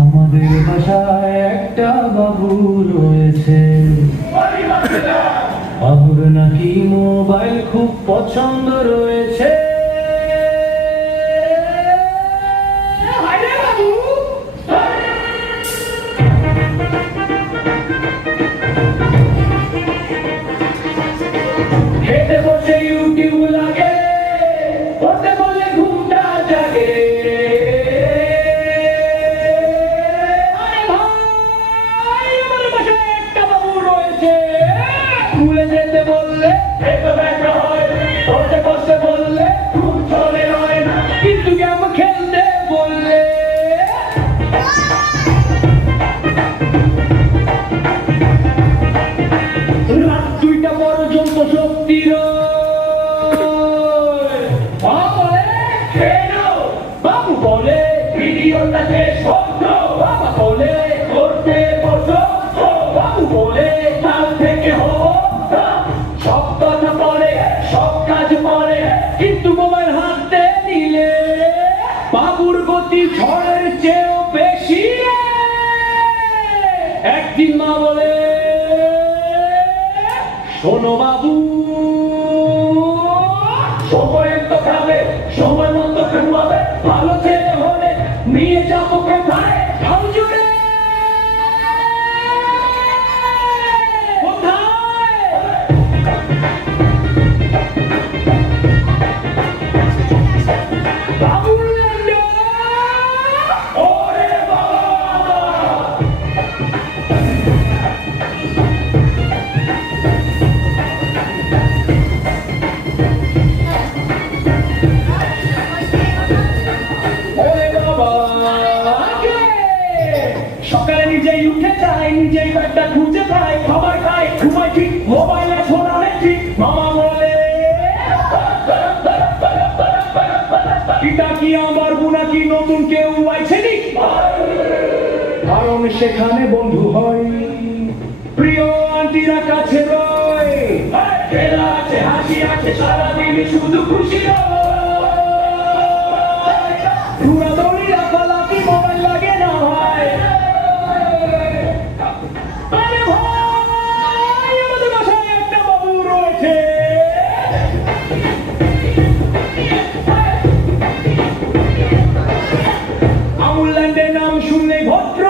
আমাদের বাসায় একটা বাবু রয়েছে, বাবুর নাকি মোবাইল খুব পছন্দ রয়েছে। খেতে বসে ইউটিউব লাগে, পড়তে বললে ঘুমটা জাগে। স্কুলে যেতে বললে পড়তে বসতে বললে খুব চলে হয় না, কিন্তু গেম খেলতে বললে রাত 2টা পর্যন্ত শক্তি বাবু বলে ভিডিওটা শেষ হতো, বাবা বলে করতে বসো, বাবু বলে কাল থেকে হবো। সব কথা পরে সব কাজ পরে, কিন্তু মোবাইল হাতে নিলে বাবুর গতি ঝড়ের চেয়েও বেশি। একদিন মা বলে, শোনো বাবু, সময় তো খাবে, সময় মতো ঘুমাবে, ভালো ছেলে হলে নিয়ে যাবো কোথায়? গাও জুড়ে। সকালে নিজেই উঠে যায়, নিজেই ব্যাগটা খুঁজে পায়, খাবার খায়, ঘুমায় ঠিক, মোবাইলে শোনালে ঠিক। মামা বলে, পিতা কি আমার গুণা কি নতুন কেউ আইছে নি? কারণ সেখানে বন্ধু হয়, প্রিয় আন্টিরা কাছে রয়, খেলা আছে, হাসি আছে, সারাদিন শুধু খুশি রয়। ঘুরাদৌড়ি লাফালাফি মোবাইল লাগে না ভাই। আমুল্যান্ডের নাম শুনলে ভদ্র